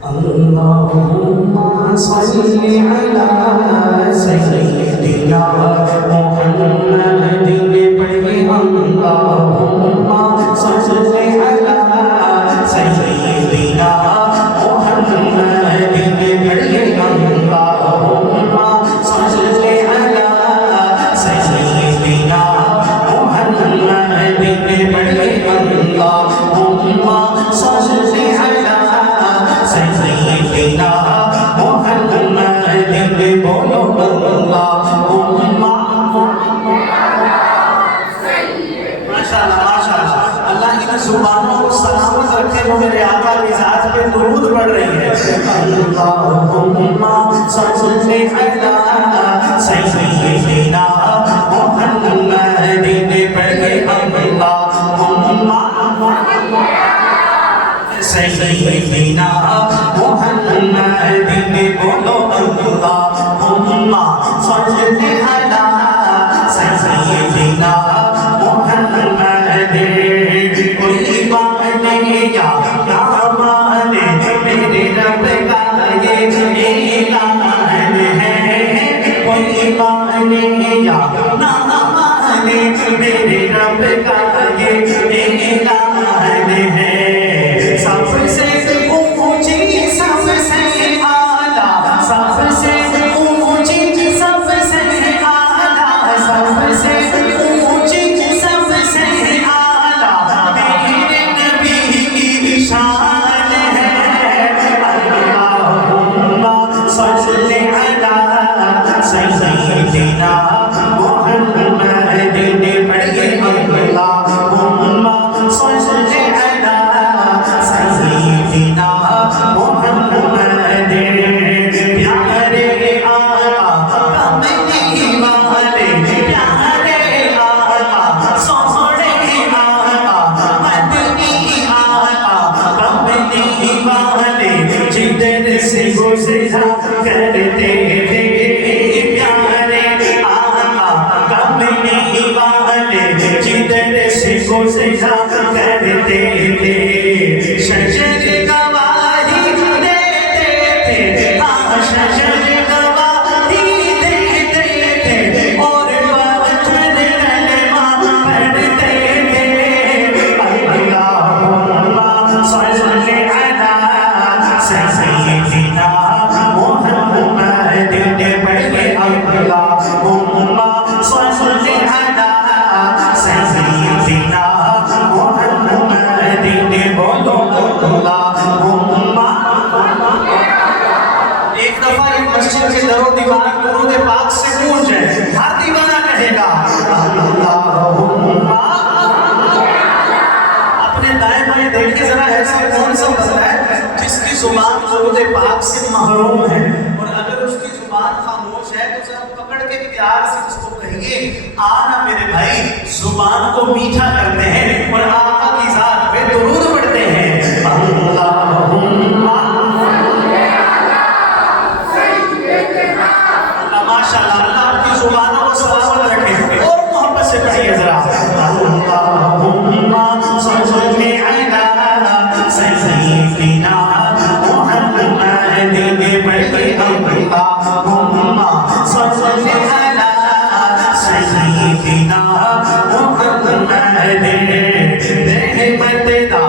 अल्लाहुम्मा सल्लि अला सय्यिदिना मुहम्मदिन पढ़िए अल्लाहुम्मा सल्लि अला सय्यिदिना मुहम्मदिन पढ़िए अल्लाहुम्मा सल्लि अला सय्यिदिना मुहम्मदिन पढ़िए अल्लाहुम्मा सल्लि अला सय्यिदिना मुहम्मदिन बोलो अल्लाहुम्मा माशाअल्लाह माशाअल्लाह। अल्लाह इन जुबानों को सलामत रखे जो मेरे आका की ज़ात पे दुरूद पढ़ रही है। अल्लाहुम्मा सल्लि अला सय्यिदिना मुहम्मदिन पढ़िए अल्लाहुम्मा सय्यिदिना मुहम्मदिन बोलो अल्लाहुम्मा सल्लि अला सय्यिदिना मुहम्मदिन। कोई माने या ना माने मेरे रब का ये ऐलान है। कोई माने या ना माने मेरे रब का ये ऐलान है। सबसे ऊंची सबसे आला सबसे ऊंची सबसे आला सबसे ऊंची सबसे आला मेरे नबी की शान है। अल्लाहुम्मा सल्लि अला सय्यिदिना मुहम्मदिन पढ़िए अल्लाहुम्मा सल्लि अला सय्यिदिना मुहम्मदिन। प्यारे आका कमली वाले प्यारे आका सोहरे आका मदनी आका कमली वाले जिधर से गुज़रा करते थे। प्यारे आका कमली वाले जिधर से गुज़रा करते थे। शजर गवाही देते थे हाँ शजर गवाही देते थे और पत्थर कलमा पढ़ते थे। अल्लाहुम्मा सल्लि अला सय्यिदिना मुहम्मदिन पढ़िए अल्लाहुम्मा सल्लि अला सय्यिदिना मुहम्मदिन बोलो अल्लाहुम्मा। एक दफा ये मस्जिद के दरो दीवार दुरूद पाक से गूंज जाए, हर दीवाना कहेगा अल्लाहुम्मा। अपने दाएं बाएं देखिए जरा, ऐसा कौन सा बंदा है जिसकी जुबान दुरूद पाक से महरूम है, और अगर उसकी जुबान खामोश है तो जरा पकड़ के प्यार से उसको कहिए आना मेरे भाई जुबान को मीठा करते हैं और आका की ज़ात पे दुरूद पढ़ते हैं। अल्लाहुम्मा माशाअल्लाह। अल्लाह आपकी जुबानों को सलामत रखे और मोहब्बत से पढ़िए जरा। अल्लाहुम्मा सल्लि अला सय्यिदिना मुहम्मदिन पढ़िए अल्लाहुम्मा सल्लि अला सय्यिदिना मुहम्मदिन। रहमत दा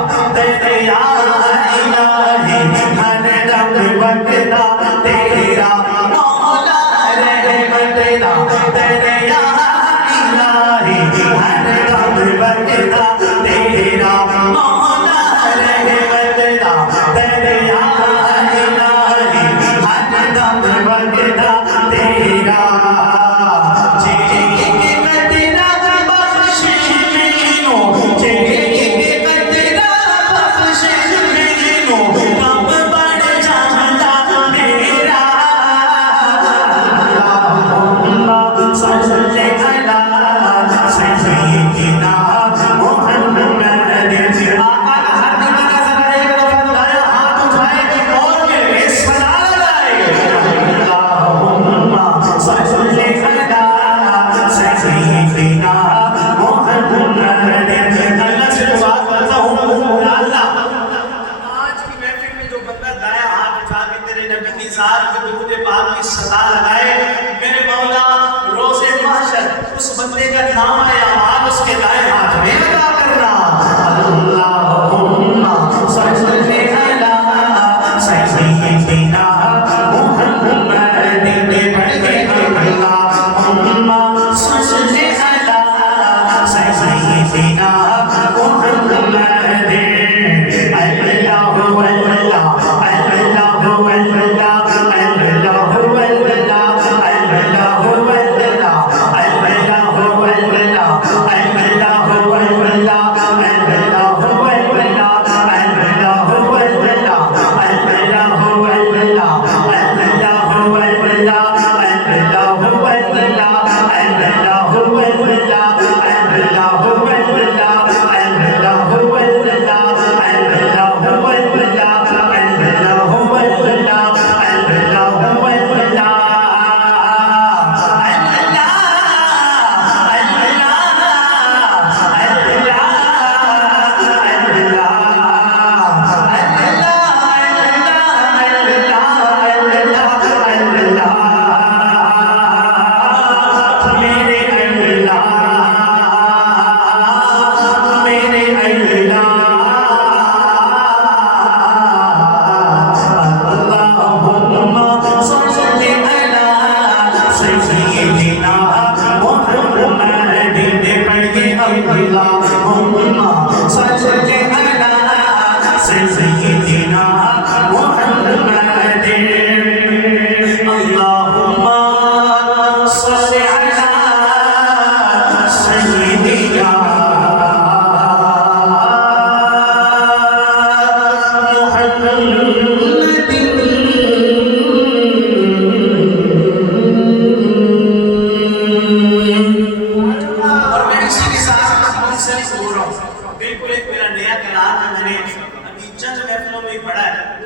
नबी की ज़ात पे दुरूद पाक की सदा लगाए, मेरे मौला रोज़े महशर उस बंदे का नाम आमाल उसके दाएं हाथ में अदा करना। अल्लाहुम्मा सल्ली अला सय्यिदिना मुहम्मदिन अल्लाहुम्मा सल्ली अला सय्यिदिना मुहम्मदिन अल्लाहु अल्लाह अल्लाहु अल्लाह अल्लाहु अल्लाह अल्लाहु अल्लाह अल्लाहु अल्लाह अल्लाहु अल्लाह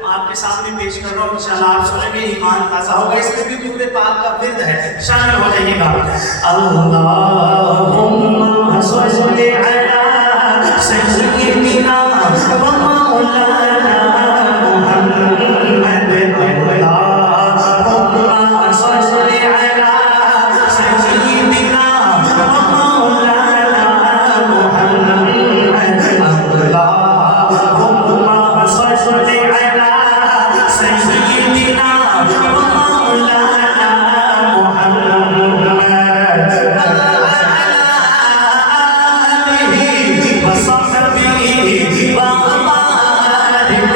आपके सामने पेश कर रहा हूँ, इंशाल्लाह आप सुनेंगे ईमान ताज़ा होगा। इसमें भी दुरूद पाक का विर्द है, शामिल हो जाइएगा। अल्लाहुम्मा सल्ली अला सय्यिदिना व मौलाना मुहम्मद। अल्लाहुम्मा सल्ली अला सय्यिदिना व मौलाना मुहम्मद। अल्लाहुम्मा सल्ली अला सय्यिदिना व मौलाना मुहम्मद अला आलिहि व सहबिहि व बारिक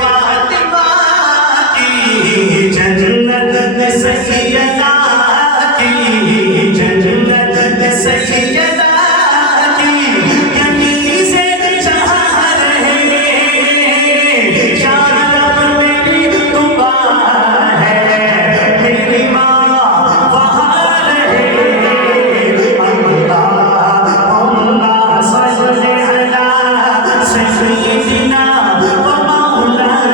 फातिमा की जन्नत सैयदा की जन्नत सैयदा की गली से चाह रहे शानब मेरी दुआ है मेरी माँ वहाँ रहे अल्लाह सल्ले अला सय्यिदिना व मौलाना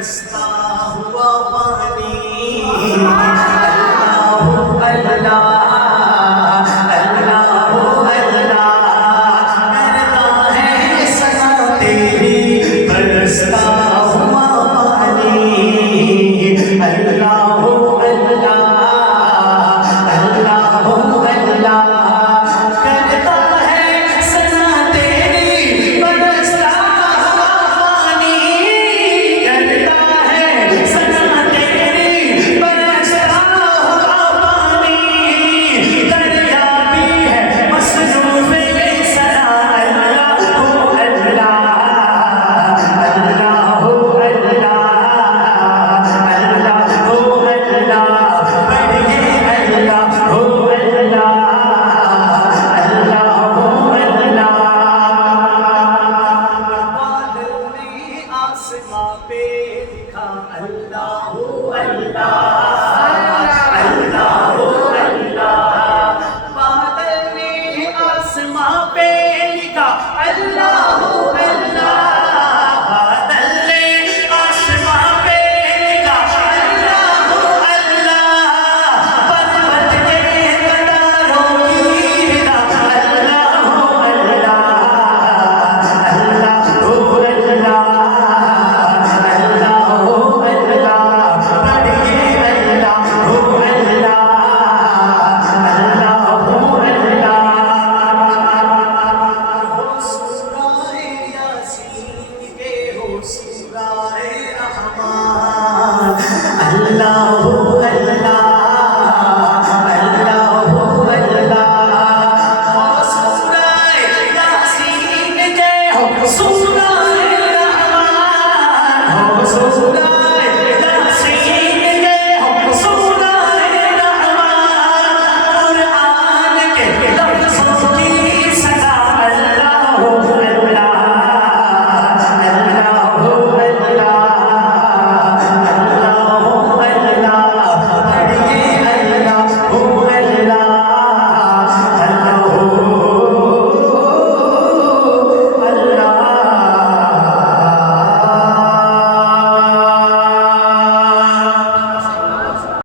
बरसता हुआ पानी अल्लाह अल्लाह अल्लाह अल्लाह करता है सना तेरी बरसता हुआ पानी अल्लाह अल्लाह अल्लाह अल्लाह करता है सना तेरी बरसता हुआ पानी करता है सना तेरी बरसता हुआ पानी दरिया भी है मसरूफ सना अल्लाह अल्लाह अल्लाह अल्लाह बढ़िए अल्लाह बादल ने आसमां पे लिखा अल्लाह अल्लाह अल्लाह अल्लाह बादल ने आसमां पे लिखा अल्लाह अल्लाह बादल ने आसमां पे लिखा अल्लाह अल्लाह पर्वत के कटारों की हिदा अल्लाह अल्लाह अल्लाह अल्लाह बढ़िए अल्लाह हो सूराए यासीन के हो सूराए रहमान अल्लाह अल्लाह अल्लाह अल्लाह हो सूराए यासीन के हो सूराए रहमान हो सूराए